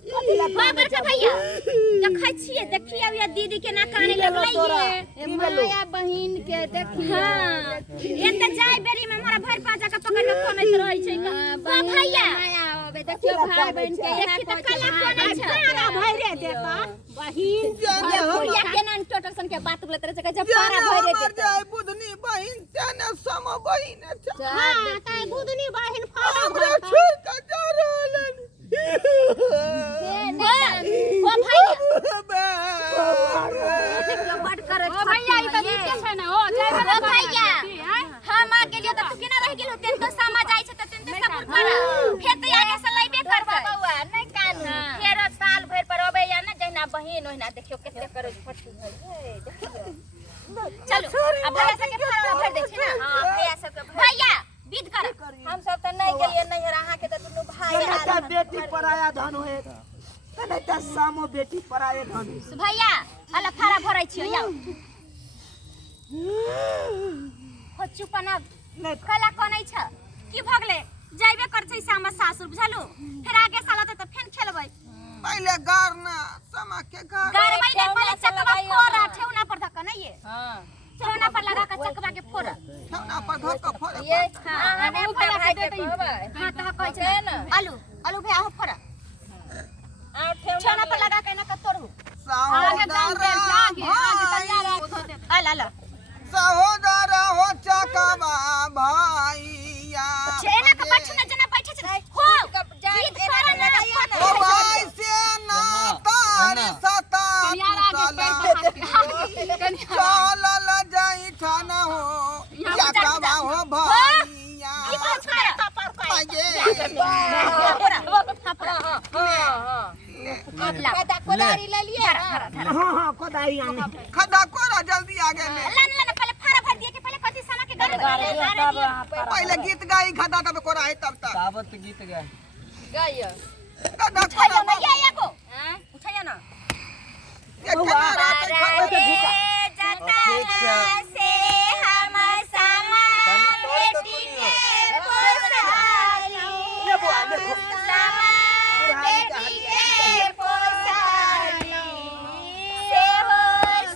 भैया देखै छियै देखिए अब दीदी के ना काने लगलै माया बहिन के देखिए हां एते जाय बेरी में हमरा भर पाजा के पकड़ के कोनैत रहै छै का भैया माया होबे देखियो भाई बहन के देखि त कला कोनै छै पारा भइरे देता बहिन भैया के नान टोटल सन के बात बोलत रहे छै जब पारा भइरे देता बुधनी बहिन तने सम बहिन छै हां तै बुधनी बहिन फाड़ा हमरा छोड़ के जा रहलन ओ भैया बट करे ओ भैया ई त नीचे छै ना ओ जाय ओ भैया हम आ गेलियो त तू केना रह गेलो तेन तो सामा जाय छै त तेन तो सब कर फेर त आगे से लइबे करबा बौआ नै कानू फेर साल भर पर अबे या ना जहिना बहिन ओहिना देखियो केते करे फटू है देखियो चलो अब भैया सब के फाड़ा भर दे छै ना हां भैया सब के भैया विद कर हम सब त नै गेलिए नैहर अहाँ के त दुनु भाई आ बेटी पराया धन होए तने त सामो बेटी पराया धन भैया अला फाड़ा भरै छियो या हो चुपना नै कला कोनै छ की भगले जाइबे कर छै सामा सासुर बुझालु फिर आगे साला त फेन खेलबै पहले गारना समा के गार गारबै ने पहले चकवा फोड़ा ठेउना पर धक्का नै ये हां ठेउना पर लगा के चकवा के फोड़ा ठेउना पर धक्का फोड़ा ये हां हमें फोड़ा भाई के हां त कहै छै आलू आलू भैया हो फोड़ा आ ठेउना पर लगा के ना क तोड़ू आगे काम के आगे तैयार है आ ला सहोदर हो चकवा भैया छेना के पाछू न जना बैठे छै हो जीत कर ना ओ भाई से ना तार सता चल ल जाई थाना हो अब ला कोदारी ले लिए हां कोदारी आने खड्डा कोरा जल्दी आगे ले लन पहले फारा भर दिए कि पहले कथी समा के घर पहले गीत गाई खड्डा तब कोरा है तब तक साबत गीत गा गाइयो खड्डा उठाइयो कोरा ना ये को उठाइयो ना ये केना रात खड्डा जताला से हम समा बेटी के पोसाली ले बुआ देखो समा बेटी के पोसाली से हो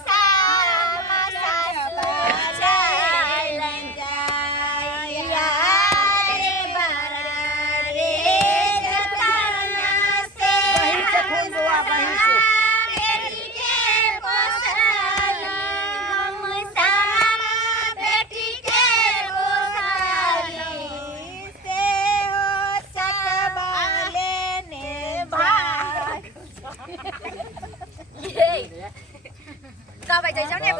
समा सासुर चलन जाइया रे बरा रे जताला से बहन से खून बुआ बहन से बेटी के पोसाली हम समा बेटी के पोसाली से हो सकबाले ने भाग का बजे जाओ ने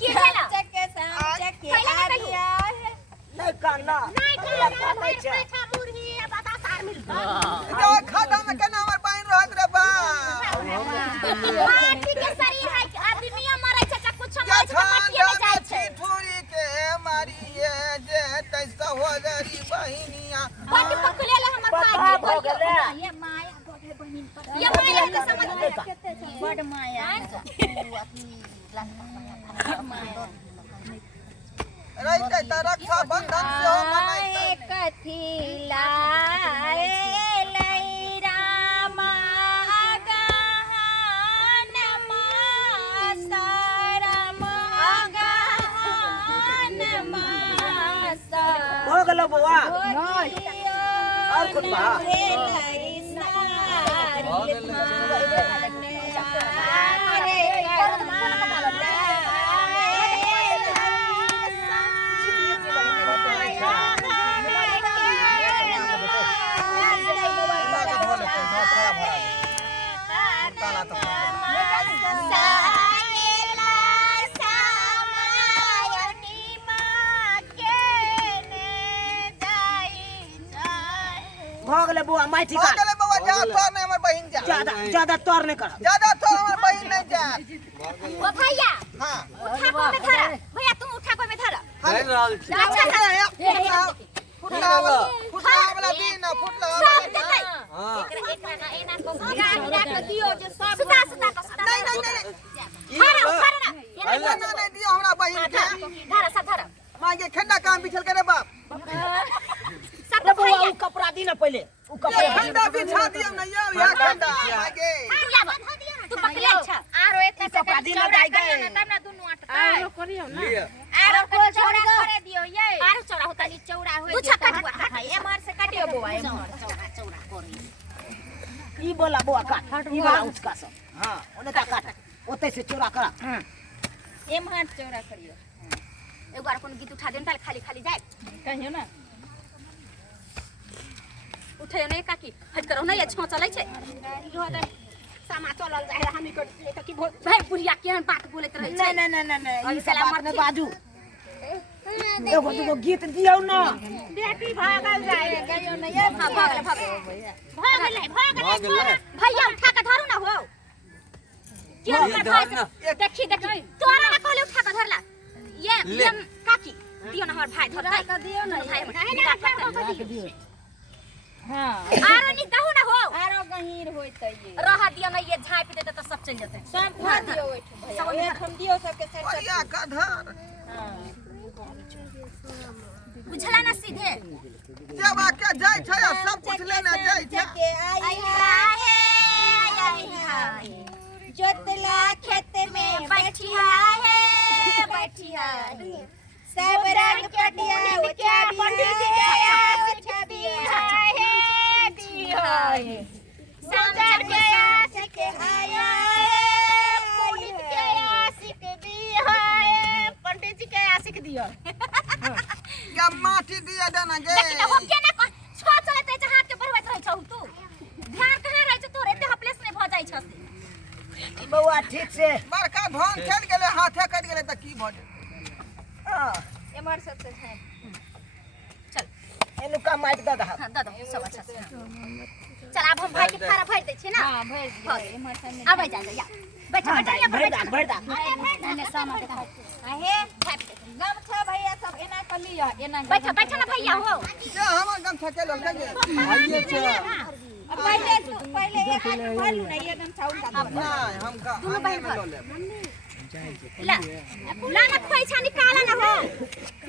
की हैला चक्के चक्के आरिया नहीं करना नहीं करना पैसा मुर्गी बाबा सार मिलता जो खड्डा में केना हमर बहन रहत रे बा माटी के शरीर है कि आदमी मरै छै कुछ जा मरै छै मटिए में जाइ छै ठोरी के मारिए जे तै सहोदरी बहिनिया बाटी पकले ले हमर पक्का भाई भऽ गेलै ये माया बगे बहिन पर ये माया के समझ बड़ माया रहते त रक्षा बंधन से हो मनाई कथी लाए लई रामा गहन मासरम गहन मासर हो गेलो बुआ और कुछ बा हो गेले बुआ माटी हो का गेले बाबा जा तोर नहीं हमर बहिन जा ज्यादा तोर नहीं कर ज्यादा तो हमर बहिन नहीं जा ओ भैया हां उठा को में धरा भैया तुम उठा को में धरा चल रहल छी अच्छा फुटला वाला दिन फुटला सब वाला देखै हां एकरा ना एना को गिरा के दियो जे सब सुता नहीं नहीं नहीं धरा उठा ना नहीं दियो हमरा बहिन के धरा सब धरा मांगे खड्डा काम बिछल करे बाप सब रे बुआ उ कपड़ा दी ना पहले उ कपड़ा खड्डा बिछा दियो ना यो या खड्डा मांगे तू पकले अच्छा आरो एतना कपड़ा दी ना दाई गए तब ना दुनु अटका लिया आरो को चौड़ा करे दियो ये आरो चौड़ा होता नी चौड़ा होय तू छक्का दुआ एमर से काटियो बुआ एमर चौड़ा चौड़ा करी ई बोला बुआ काट ई बोला उसका सब हां ओने ता काट ओते से चोरा करा एमर चौड़ा करियो एक बार कोन गीत उठा देन ताल खाली खाली जाए कहियो ना उठैयो नै काकी हट करो नै छो चलै छै इहो दे सामा चलल जाय हामी को त की भाई बुढ़िया केहन बात बोलैत रहै छै नहीं ई सब बात में बाजू एगो दुगो गीत दियौ ना बेटी भागल जाय गयो नै हां भागले भैया उठा के धरू ना हो के ओकर भाई देखी तोरा ना कहले उठा के धरला ये काकी दियो ना हमर भाई धर दियो ना भाई दियो हां आरो नी कहू ना हो आरो गहीर होइतै ये रहा दियो ना ये झाँपि देते त सब चल जते सब खा दियो सब हम दियो सबके सेट बढ़िया का धर बुझला ना सीधे जब आके जाय छै सब कुछ लेना जाय छै आई हाय जोतला खेत में बैठिया है बैठिया सब रंग पटिया उठा पंडित जी के छवि है दिया है समझ के आशिक आया है पंडित के आशिक दिया है पंडित जी के आशिक दिया या माटी दिया देना गे लेकिन हो के ना छो चलत रहे हाथ के बढ़बैत रह छौ तू ध्यान कहां रह छ तोरे एते हपलेस ने भ जाय छस बउआ ठीक से बड़का धान चल गेले हाथे कट गेले त की भ जाय एमर सबसे है चल एनु का माइट द दह हां दो सब अच्छा से चल अब हम भाई के फारा भर दे छी ना हां भर दे इमर से अब जा या बैठा भर दा ने सामा देखा आहे गम छ भैया सब एना कर लियो एना बैठा ना भैया हो ये हमर गम छके लल के आइए छ पहले एक हाथ भर लू ना ये गम छ उनका अपना हम का आने में लो ले ला ना पैसा निकाला ना हो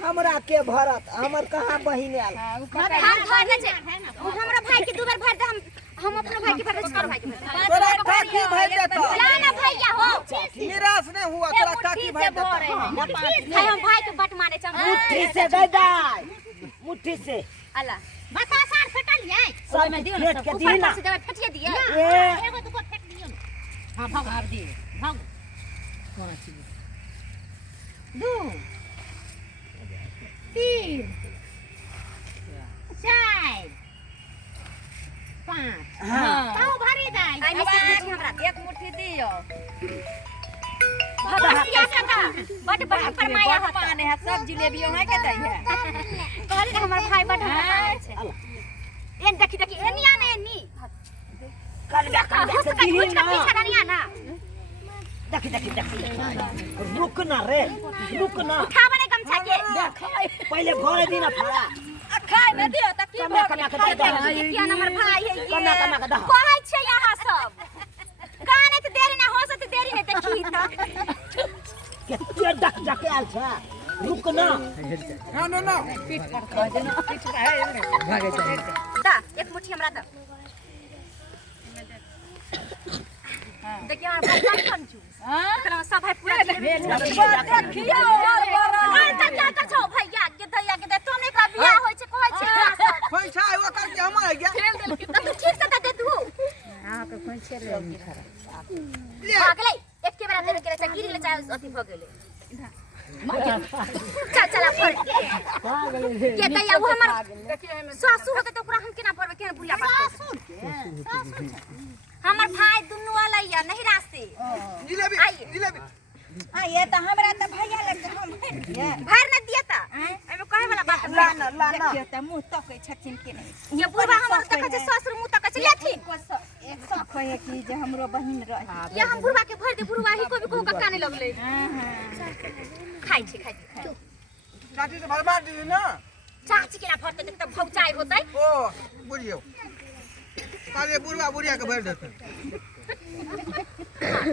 हमरा के भरत हमर कहां बहिन आल हम भर दे हमरा भाई के दो बार भर दे हम अपने भाई के भर दे छोड़ भाई के तोरा काकी भाई देता ला ना भैया हो निराश नहीं हुआ तोरा काकी भाई देता भाई हम भाई के बट मारे चम मुट्ठी से दे दे मुट्ठी से अल्लाह बता सार फटल है सब में दियो ना के दी ना से जब फटिए दिए एगो दुको फेंक दियो हां भाग हार दी भाग दो तीन चार पाँच ताऊ भरी जाए आई मिस हमरा एक मुट्ठी दियो भगसिया का बट बट फरमाया होता पाने है सब जिलेबियों है के दई है कहली हमर भाई बट है एन देखी एनिया ने एनी कल जा हुस का कुछ का पीछे नहीं आना देखी रुक ना रे रुक ना उठा बने गमछा के पहले घर दिन फड़ा खाए न दियो त की कना कना के दे किया नंबर भाई है ये कना कना के दे कहै छै यहां सब गाने त देरी ना हो सत देरी ने देखी त के डक डक आल छ रुक ना ना पीठ पर खा देना पीठ पर भागे जाए दा एक मुट्ठी हमरा द देखिए हमारा भाई कौन कौन चूस हां कलम सब भाई पूरा देखियो और का छौ भैया के दैया के दे तुमने का बियाह होय छै कहै छै पैसा आइवा करके हम आ गया तू ठीक से दे तू हां के कोन छे रे भाग ले एक के बेरा देवे के चाहे गिरी ले चाहे अथी भ गेले चल चल फड़ के दैया वो हमर सासू होते तो पूरा हम केना भरबे केना बुढ़िया बात सासू हमर भाई दुनु वाला या नहीं रास्ते जिलेबी हां ये त हमरा त भैया लग हम भर न दिया ता एमे कहे वाला बात लाना देखियो त मुंह तकै छथिन के नहीं ये बुढ़वा हमर तक छै ससुर मुंह तक छै लेथिन एक सौ कहे कि जे हमरो बहिन रहे ये हम बुढ़वा के भर दे बुढ़वा ही को भी को काने लगले खाइ छै चाची से भरवा दी ना चाची के ना भरते देख त भौचाई होतै ओ बुझियो काले बुढ़वा बुढ़िया के भर देते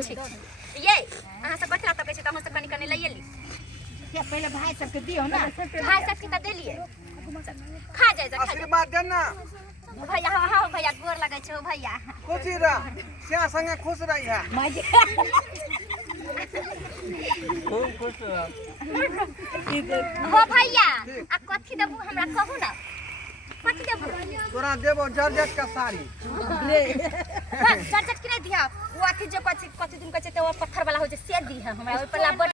ठीक ये अहाँ सब कथरा तक छै त हम सब कनी कनी लइए ली के पहले भाई सब के दियो ना भाई सब के त देलिए खा जाए जा खा आशीर्वाद देना भैया हां भैया गोर लगै छै भैया खुशी रह सिया संगे खुश रही है माजे खूब खुश रह हो भैया आ कथि देबू हमरा कहू ना कथि देबू तोरा देबो जर्जट का साड़ी चट चट के दिया वो अथि जो कथि दिन कछे तो पत्थर वाला हो जे से दी है हमरा ओइ पर ला